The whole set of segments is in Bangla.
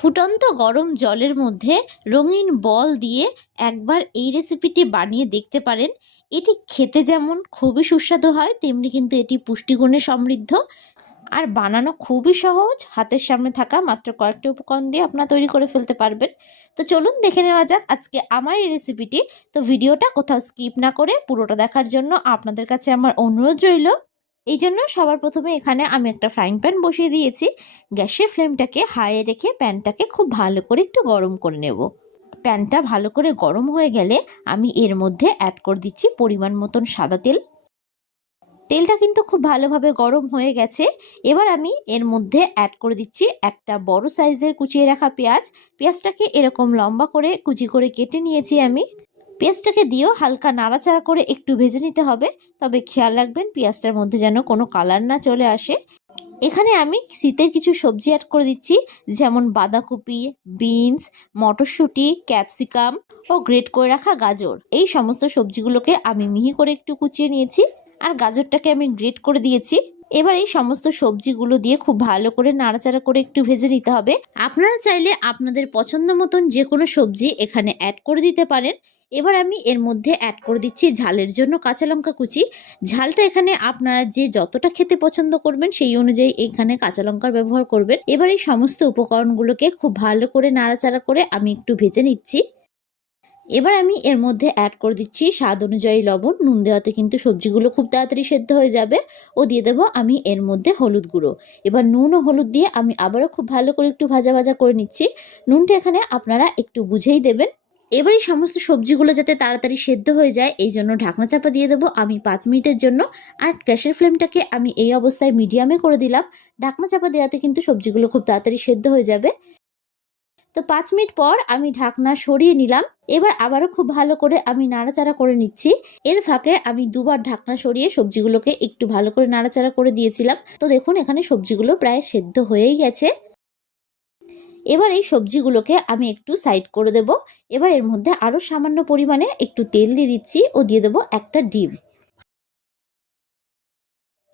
ফুটন্ত গরম জলের মধ্যে রঙিন বল দিয়ে একবার এই রেসিপিটি বানিয়ে দেখতে পারেন। এটি খেতে যেমন খুবই সুস্বাদু হয়, তেমনি কিন্তু এটি পুষ্টিগুণে সমৃদ্ধ। আর বানানো খুবই সহজ, হাতের সামনে থাকা মাত্র কয়েকটি উপকরণ দিয়ে আপনারা তৈরি করে ফেলতে পারবেন। তো চলুন দেখে নেওয়া যাক আজকে আমার এই রেসিপিটি তো ভিডিওটা কোথাও স্কিপ না করে পুরোটা দেখার জন্য আপনাদের কাছে আমার অনুরোধ রইল। এই জন্য সবার প্রথমে এখানে আমি একটা ফ্রাইং প্যান বসিয়ে দিয়েছি। গ্যাসের ফ্লেমটাকে হাইয়ে রেখে প্যানটাকে খুব ভালো করে একটু গরম করে নেব। প্যানটা ভালো করে গরম হয়ে গেলে আমি এর মধ্যে অ্যাড করে দিচ্ছি পরিমাণ মতন সাদা তেল। তেলটা কিন্তু খুব ভালোভাবে গরম হয়ে গেছে। এবার আমি এর মধ্যে অ্যাড করে দিচ্ছি একটা বড় সাইজের কুচিয়ে রাখা পেঁয়াজ। পেঁয়াজটাকে এরকম লম্বা করে কুচি করে কেটে নিয়েছি আমি। পেঁয়াজটাকে দিয়েও হালকা নাড়াচাড়া করে একটু ভেজে নিতে হবে। তবে খেয়াল রাখবেন, পেঁয়াজটার মধ্যে যেন কোনো কালার না চলে আসে। এখানে আমি শীতের কিছু সবজি অ্যাড করে দিচ্ছি, যেমন বাঁধাকপি, বিনস, মটরশুঁটি, ক্যাপসিকাম ও গ্রেট করে রাখা গাজর। এই সমস্ত সবজিগুলোকে আমি মিহি করে একটু কুচিয়ে নিয়েছি আর গাজরটাকে আমি গ্রেট করে দিয়েছি। এবার এই সমস্ত সবজিগুলো দিয়ে খুব ভালো করে নাড়াচাড়া করে একটু ভেজে নিতে হবে। আপনারা চাইলে আপনাদের পছন্দ মতন যে কোনো সবজি এখানে অ্যাড করে দিতে পারেন। এবার আমি এর মধ্যে অ্যাড করে দিচ্ছি ঝালের জন্য কাঁচা লঙ্কা কুচি। ঝালটা এখানে আপনারা যে যতটা খেতে পছন্দ করবেন সেই অনুযায়ী এখানে কাঁচা লঙ্কার ব্যবহার করবেন। এবার এই সমস্ত উপকরণগুলোকে খুব ভালো করে নাড়াচাড়া করে আমি একটু ভেজে নিচ্ছি। এবার আমি এর মধ্যে অ্যাড করে দিচ্ছি স্বাদ অনুযায়ী লবণ। নুন দেওয়াতে কিন্তু সবজিগুলো খুব তাড়াতাড়ি সেদ্ধ হয়ে যাবে। ও দিয়ে দেবো আমি এর মধ্যে হলুদ গুঁড়ো। এবার নুন ও হলুদ দিয়ে আমি আবারও খুব ভালো করে একটু ভাজা ভাজা করে নিচ্ছি। নুনটা এখানে আপনারা একটু বুঝেই দেবেন। এবার এই সমস্ত সবজিগুলো যাতে তাড়াতাড়ি সেদ্ধ হয়ে যায়, এই জন্য ঢাকনা চাপা দিয়ে দেবো। আমি পাঁচ মিনিটের জন্য আর গ্যাসের ফ্লেমটাকে আমি এই অবস্থায় মিডিয়ামে করে দিলাম। ঢাকনা চাপা দেওয়াতে কিন্তু সবজিগুলো খুব তাড়াতাড়ি সেদ্ধ হয়ে যাবে। তো পাঁচ মিনিট পর আমি ঢাকনা সরিয়ে নিলাম। এবার আবারও খুব ভালো করে আমি নাড়াচাড়া করে নিচ্ছি। এর ফাঁকে আমি দুবার ঢাকনা সরিয়ে সবজিগুলোকে একটু ভালো করে নাড়াচাড়া করে দিয়েছিলাম। তো দেখুন, এখানে সবজিগুলো প্রায় সেদ্ধ হয়েই গেছে। এবার এই সবজিগুলোকে আমি একটু সাইড করে দেব। এবার এর মধ্যে আরও সামান্য পরিমাণে একটু তেল দিয়ে দিচ্ছি ও দিয়ে দেবো একটা ডিম।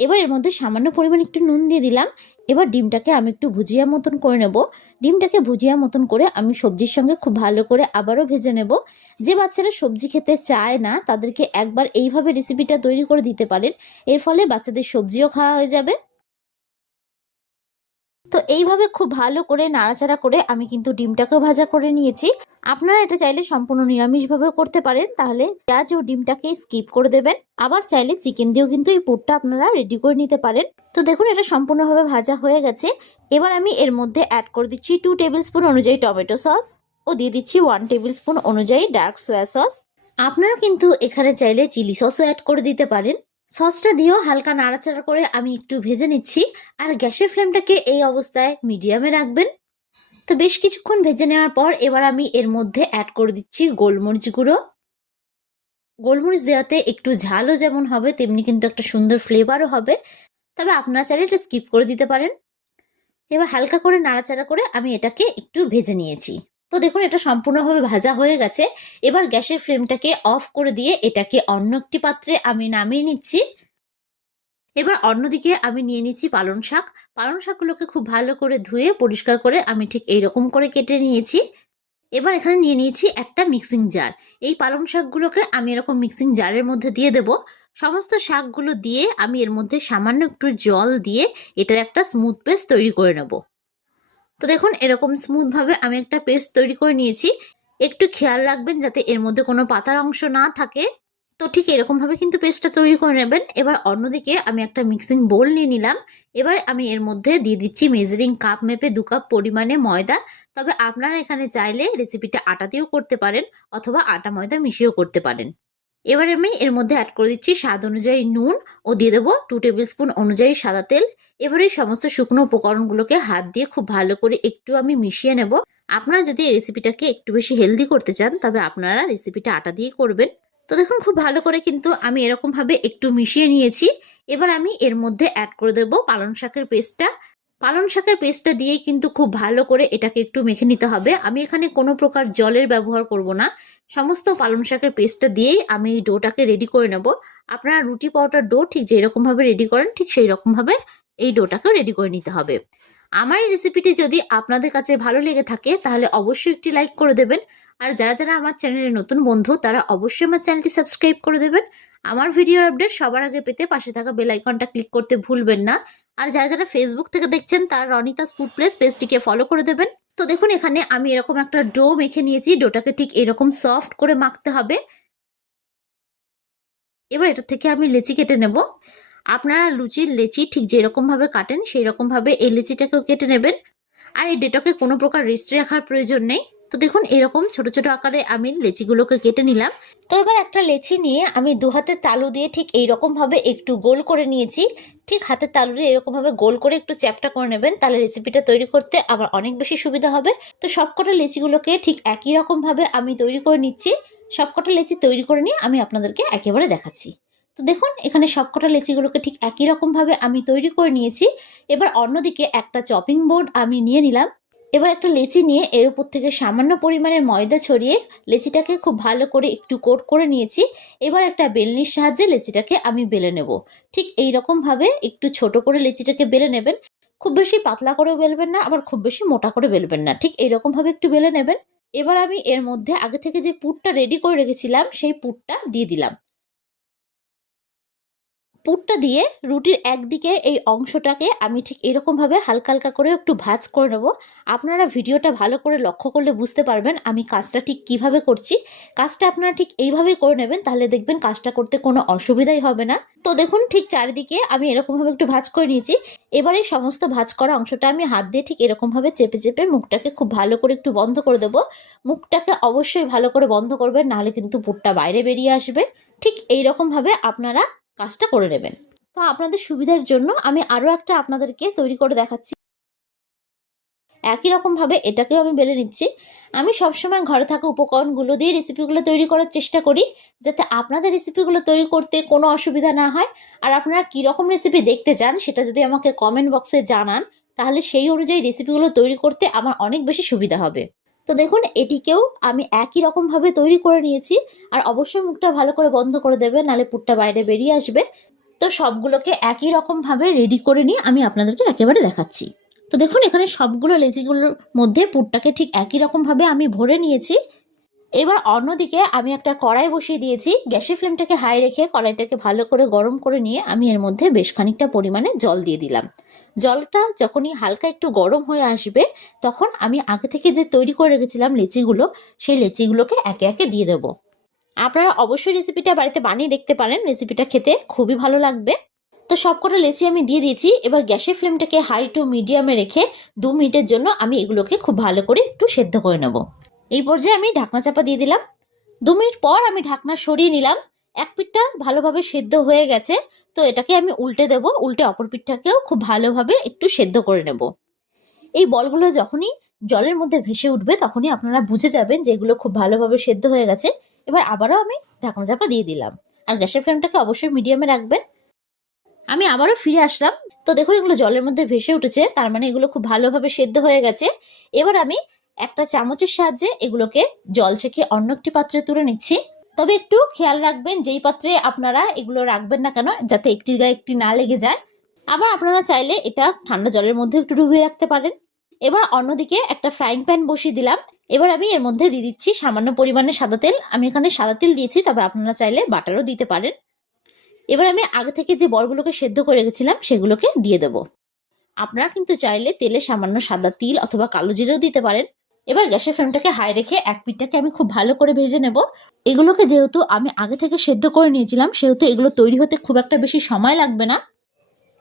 এবার এর মধ্যে সামান্য পরিমাণ একটু নুন দিয়ে দিলাম। এবার ডিমটাকে আমি একটু ভুজিয়া মতন করে নেব। ডিমটাকে ভুজিয়া মতন করে আমি সবজির সঙ্গে খুব ভালো করে আবারও ভেজে নেব। যে বাচ্চারা সবজি খেতে চায় না, তাদেরকে একবার এইভাবে রেসিপিটা তৈরি করে দিতে পারেন। এর ফলে বাচ্চাদের সবজিও খাওয়া হয়ে যাবে। তো এইভাবে খুব ভালো করে নাড়াচাড়া করে আমি কিন্তু ডিমটাকেও ভাজা করে নিয়েছি। আপনারা এটা চাইলে সম্পূর্ণ নিরামিষভাবেও করতে পারেন। তাহলে পেঁয়াজ ও ডিমটাকে স্কিপ করে দেবেন। আবার চাইলে চিকেন দিয়েও কিন্তু এই পুরটা আপনারা রেডি করে নিতে পারেন। তো দেখুন এটা সম্পূর্ণভাবে ভাজা হয়ে গেছে। এবার আমি এর মধ্যে অ্যাড করে দিচ্ছি টু টেবিল স্পুন অনুযায়ী টমেটো সস ও দিয়ে দিচ্ছি ওয়ান টেবিল স্পুন অনুযায়ী ডার্ক সোয়া সস আপনারা কিন্তু এখানে চাইলে চিলি সসও অ্যাড করে দিতে পারেন। সসটা দিয়েও হালকা নাড়াচাড়া করে আমি একটু ভেজে নিচ্ছি। আর গ্যাসের ফ্লেমটাকে এই অবস্থায় মিডিয়ামে রাখবেন। তো বেশ কিছুক্ষণ ভেজে নেওয়ার পর এবার আমি এর মধ্যে অ্যাড করে দিচ্ছি গোলমরিচ গুঁড়ো। গোলমরিচ দেওয়াতে একটু ঝালও যেমন হবে, তেমনি কিন্তু একটা সুন্দর ফ্লেভারও হবে। তবে আপনারা চাইলে এটা স্কিপ করে দিতে পারেন। এবার হালকা করে নাড়াচাড়া করে আমি এটাকে একটু ভেজে নিয়েছি। তো দেখুন, এটা সম্পূর্ণভাবে ভাজা হয়ে গেছে। এবার গ্যাসের ফ্লেমটাকে অফ করে দিয়ে এটাকে অন্য একটি পাত্রে আমি নামিয়ে নিচ্ছি। এবার অন্যদিকে আমি নিয়ে নিচ্ছি পালং শাক। পালং শাকগুলোকে খুব ভালো করে ধুয়ে, পরিষ্কার করে আমি ঠিক এইরকম করে কেটে নিয়েছি। এবার এখানে নিয়ে নিয়েছি একটা মিক্সিং জার এই পালং শাকগুলোকে আমি এরকম মিক্সিং জারের মধ্যে দিয়ে দেব। সমস্ত শাকগুলো দিয়ে আমি এর মধ্যে সামান্য একটু জল দিয়ে এটার একটা স্মুথ পেস্ট তৈরি করে নেব। তো দেখুন, এরকম স্মুথভাবে আমি একটা পেস্ট তৈরি করে নিয়েছি। একটু খেয়াল রাখবেন যাতে এর মধ্যে কোনো পাতার অংশ না থাকে। তো ঠিক এরকমভাবে কিন্তু পেস্টটা তৈরি করে নেবেন। এবার অন্যদিকে আমি একটা মিক্সিং বোল নিয়ে নিলাম। এবার আমি এর মধ্যে দিয়ে দিচ্ছি মেজারিং কাপ মেপে দু কাপ পরিমাণে ময়দা। তবে আপনারা এখানে চাইলে রেসিপিটা আটা দিয়েও করতে পারেন অথবা আটা ময়দা মিশিয়েও করতে পারেন। এবার আমি এর মধ্যে অ্যাড করে দিচ্ছি স্বাদ অনুযায়ী নুন ও দিয়ে দেবো টু টেবিল স্পুন অনুযায়ী সাদা তেল। এবার এই সমস্ত শুকনো উপকরণগুলোকে হাত দিয়ে খুব ভালো করে একটু আমি মিশিয়ে নেব। আপনারা যদি এই রেসিপিটাকে একটু বেশি হেলদি করতে চান, তবে আপনারা রেসিপিটা আটা দিয়ে করবেন। তো দেখুন, খুব ভালো করে কিন্তু আমি এরকমভাবে একটু মিশিয়ে নিয়েছি। এবার আমি এর মধ্যে অ্যাড করে দেব পালং শাকের পেস্টটা পালং শাকের পেস্টটা দিয়েই কিন্তু খুব ভালো করে এটাকে একটু মেখে নিতে হবে। আমি এখানে কোনো প্রকার জলের ব্যবহার করব না। সমস্ত পালং শাকের পেস্টটা দিয়েই আমি ডোটাকে রেডি করে নেব। আপনারা রুটি পাউডার ডো ঠিক যেরকমভাবে রেডি করেন, ঠিক সেই রকমভাবে এই ডোটাকেও রেডি করে নিতে হবে। আমার এই রেসিপিটি যদি আপনাদের কাছে ভালো লেগে থাকে, তাহলে অবশ্যই একটি লাইক করে দেবেন। আর যারা যারা আমার চ্যানেলের নতুন বন্ধু, তারা অবশ্যই আমার চ্যানেলটি সাবস্ক্রাইব করে দেবেন। আমার ভিডিও আপডেট সবার আগে পেতে পাশে থাকা বেল আইকনটা ক্লিক করতে ভুলবেন না। আর যারা যারা ফেসবুক থেকে দেখছেন, তারা রনিতাস ফুড প্লেস পেজটিকে ফলো করে দেবেন। তো দেখুন, এখানে আমি এরকম একটা ডো মেখে নিয়েছি, ডোটাকে ঠিক এরকম সফট করে মাখতে হবে। এবার এটা থেকে আমি লেচি কেটে নেব। আপনারা লুচির লেচি ঠিক যেরকম ভাবে কাটেন সেই রকম ভাবে এই লেচিটাকেও কেটে নেবেন। আর এই ডেটাকে কোনো প্রকার রেস্টে রাখার প্রয়োজন নেই। তো দেখুন, এরকম ছোট ছোট আকারে আমি লেচিগুলোকে কেটে নিলাম। তো এবার একটা লেচি নিয়ে আমি দু হাতের তালু দিয়ে ঠিক এইরকমভাবে একটু গোল করে নিয়েছি। ঠিক হাতের তালুরে এরকমভাবে এরকম ভাবে গোল করে একটু চ্যাপটা করে নেবেন, তাহলে রেসিপিটা তৈরি করতে আবার অনেক বেশি সুবিধা হবে। তো সবকটা লেচিগুলোকে ঠিক একই রকমভাবে আমি তৈরি করে নিচ্ছি। সবকটা লেচি তৈরি করে নিয়ে আমি আপনাদেরকে একেবারে দেখাচ্ছি। তো দেখুন, এখানে সবকটা লেচিগুলোকে ঠিক একই রকমভাবে আমি তৈরি করে নিয়েছি। এবার অন্যদিকে একটা চপিং বোর্ড আমি নিয়ে নিলাম। এবার একটা লেচি নিয়ে এর উপর থেকে সামান্য পরিমাণে ময়দা ছড়িয়ে লেচিটাকে খুব ভালো করে একটু কোট করে নিয়েছি। এবার একটা বেলনির সাহায্যে লেচিটাকে আমি বেলে নেব। ঠিক এই রকম ভাবে একটু ছোট করে লেচিটাকে বেলে নেবেন। খুব বেশি পাতলা করেও বেলবেন না, আবার খুব বেশি মোটা করে বেলবেন না। ঠিক এইরকম ভাবে একটু বেলে নেবেন। এবার আমি এর মধ্যে আগে থেকে যে পুরটা রেডি করে রেখেছিলাম, সেই পুরটা দিয়ে দিলাম। পুরটা দিয়ে রুটির একদিকে এই অংশটাকে আমি ঠিক এরকমভাবে হালকা হালকা করে একটু ভাজ করে নেব। আপনারা ভিডিওটা ভালো করে লক্ষ্য করলে বুঝতে পারবেন আমি কাজটা ঠিক কীভাবে করছি। কাজটা আপনারা ঠিক এইভাবেই করে নেবেন, তাহলে দেখবেন কাজটা করতে কোনো অসুবিধাই হবে না। তো দেখুন, ঠিক চারিদিকে আমি এরকমভাবে একটু ভাজ করে নিয়েছি। এবার এই সমস্ত ভাজ করা অংশটা আমি হাত দিয়ে ঠিক এরকমভাবে চেপে চেপে মুখটাকে খুব ভালো করে একটু বন্ধ করে দেবো। মুখটাকে অবশ্যই ভালো করে বন্ধ করবেন, নাহলে কিন্তু পুরটা বাইরে বেরিয়ে আসবে। ঠিক এইরকমভাবে আপনারা কাজটা করে নেবেন। তো আপনাদের সুবিধার জন্য আমি আরও একটা আপনাদেরকে তৈরি করে দেখাচ্ছি। একই রকমভাবে এটাকেও আমি বেলে নিচ্ছি। আমি সবসময় ঘরে থাকা উপকরণগুলো দিয়ে রেসিপিগুলো তৈরি করার চেষ্টা করি, যাতে আপনাদের রেসিপিগুলো তৈরি করতে কোনো অসুবিধা না হয়। আর আপনারা কীরকম রেসিপি দেখতে চান সেটা যদি আমাকে কমেন্ট বক্সে জানান, তাহলে সেই অনুযায়ী রেসিপিগুলো তৈরি করতে আমার অনেক বেশি সুবিধা হবে। তো দেখুন, এটিকেও আমি একই রকমভাবে তৈরি করে নিয়েছি। আর অবশ্যই মুখটা ভালো করে বন্ধ করে দেবে নালে পুরটা বাইরে বেরিয়ে আসবে। তো সবগুলোকে একই রকমভাবে রেডি করে নিয়ে আমি আপনাদেরকে একেবারে দেখাচ্ছি। তো দেখুন, এখানে সবগুলো লেচিগুলোর মধ্যে পুরটাকে ঠিক একই রকমভাবে আমি ভরে নিয়েছি। এবার অন্যদিকে আমি একটা কড়াই বসিয়ে দিয়েছি। গ্যাসের ফ্লেমটাকে হাই রেখে কড়াইটাকে ভালো করে গরম করে নিয়ে আমি এর মধ্যে বেশ খানিকটা পরিমাণে জল দিয়ে দিলাম। জলটা যখনই হালকা একটু গরম হয়ে আসবে, তখন আমি আগে থেকে যে তৈরি করে রেখেছিলাম লেচিগুলো, সেই লেচিগুলোকে একে একে দিয়ে দেবো। আপনারা অবশ্যই রেসিপিটা বাড়িতে বানিয়ে দেখতে পারেন, রেসিপিটা খেতে খুবই ভালো লাগবে। তো সবকটা লেচি আমি দিয়ে দিয়েছি, এবার গ্যাসের ফ্লেমটাকে হাই টু মিডিয়ামে রেখে দু মিনিটের জন্য আমি এগুলোকে খুব ভালো করে একটু সেদ্ধ করে নেব। এই পর্যায়ে আমি ঢাকনা চাপা দিয়ে দিলাম। দু মিনিট পর আমি ঢাকনা সরিয়ে নিলাম। এক পিঠটা ভালোভাবে সেদ্ধ হয়ে গেছে, তো এটাকে আমি উল্টে দেব। উল্টে অপর পিঠটাকেও খুব ভালোভাবে একটু সেদ্ধ করে নেব। এই বলগুলো যখনই জলের মধ্যে ভেসে উঠবে, তখনই আপনারা বুঝে যাবেন যে এগুলো খুব ভালোভাবে সেদ্ধ হয়ে গেছে। এবার আবারও আমি ঢাকনা চাপা দিয়ে দিলাম। আর গ্যাসের ফ্লেমটাকে অবশ্যই মিডিয়ামে রাখবেন। আমি আবারও ফিরে আসলাম। তো দেখুন, এগুলো জলের মধ্যে ভেসে উঠেছে, তার মানে এগুলো খুব ভালোভাবে সেদ্ধ হয়ে গেছে। এবার আমি একটা চামচের সাহায্যে এগুলোকে জল ছেঁকে অন্য একটি পাত্রে তুলে নিচ্ছি। তবে একটু খেয়াল রাখবেন যেই পাত্রে আপনারা এগুলো রাখবেন না কেন, যাতে একটির গায়ে একটি না লেগে যায়। আবার আপনারা চাইলে এটা ঠান্ডা জলের মধ্যে একটু ডুবিয়ে রাখতে পারেন। এবার অন্যদিকে একটা ফ্রাইং প্যান বসিয়ে দিলাম। এবার আমি এর মধ্যে দিয়ে দিচ্ছি সামান্য পরিমাণে সাদা তেল। আমি এখানে সাদা তেল দিয়েছি, তবে আপনারা চাইলে বাটারও দিতে পারেন। এবার আমি আগে থেকে যে বলগুলোকে সেদ্ধ করে রেখেছিলাম, সেগুলোকে দিয়ে দেবো। আপনারা কিন্তু চাইলে তেলে সামান্য সাদা তিল অথবা কালো জিরেও দিতে পারেন। এবার গ্যাসের ফ্লেমটাকে হাই রেখে এক পিঠটাকে আমি খুব ভালো করে ভেজে নেব। এগুলোকে যেহেতু আমি আগে থেকে সেদ্ধ করে নিয়েছিলাম, সেহেতু এগুলো তৈরি হতে খুব একটা বেশি সময় লাগবে না।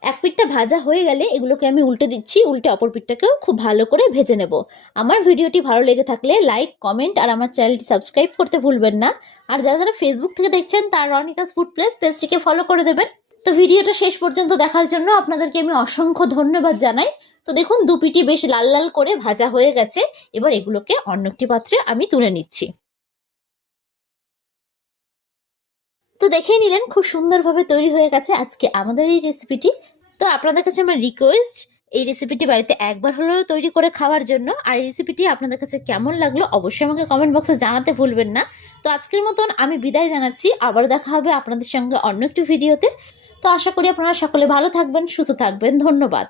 এক পিঠটা ভাজা হয়ে গেলে এগুলোকে আমি উল্টে দিচ্ছি, উল্টে অপর পিঠটাকেও খুব ভালো করে ভেজে নেব। আমার ভিডিওটি ভালো লেগে থাকলে লাইক, কমেন্ট আর আমার চ্যানেলটি সাবস্ক্রাইব করতে ভুলবেন না। আর যারা যারা ফেসবুক থেকে দেখছেন, তার রনিতাস ফুড প্লেস পেজটিকে ফলো করে দেবেন। তো ভিডিওটা শেষ পর্যন্ত দেখার জন্য আপনাদেরকে আমি অসংখ্য ধন্যবাদ জানাই। তো দেখুন, দু পিটি বেশ লাল লাল করে ভাজা হয়ে গেছে। এবার এগুলোকে অন্য একটি পাত্রে আমি তুলে নিচ্ছি। তো দেখেই নিলেন, খুব সুন্দরভাবে তৈরি হয়ে গেছে আজকে আমাদের এই রেসিপিটি তো আপনাদের কাছে আমার রিকোয়েস্ট এই রেসিপিটি বাড়িতে একবার হলেও তৈরি করে খাওয়ার জন্য। আর এই রেসিপিটি আপনাদের কাছে কেমন লাগল অবশ্যই আমাকে কমেন্ট বক্সে জানাতে ভুলবেন না। তো আজকের মতন আমি বিদায় জানাচ্ছি। আবার দেখা হবে আপনাদের সঙ্গে অন্য একটি ভিডিওতে তো আশা করি আপনারা সকলে ভালো থাকবেন, সুস্থ থাকবেন। ধন্যবাদ।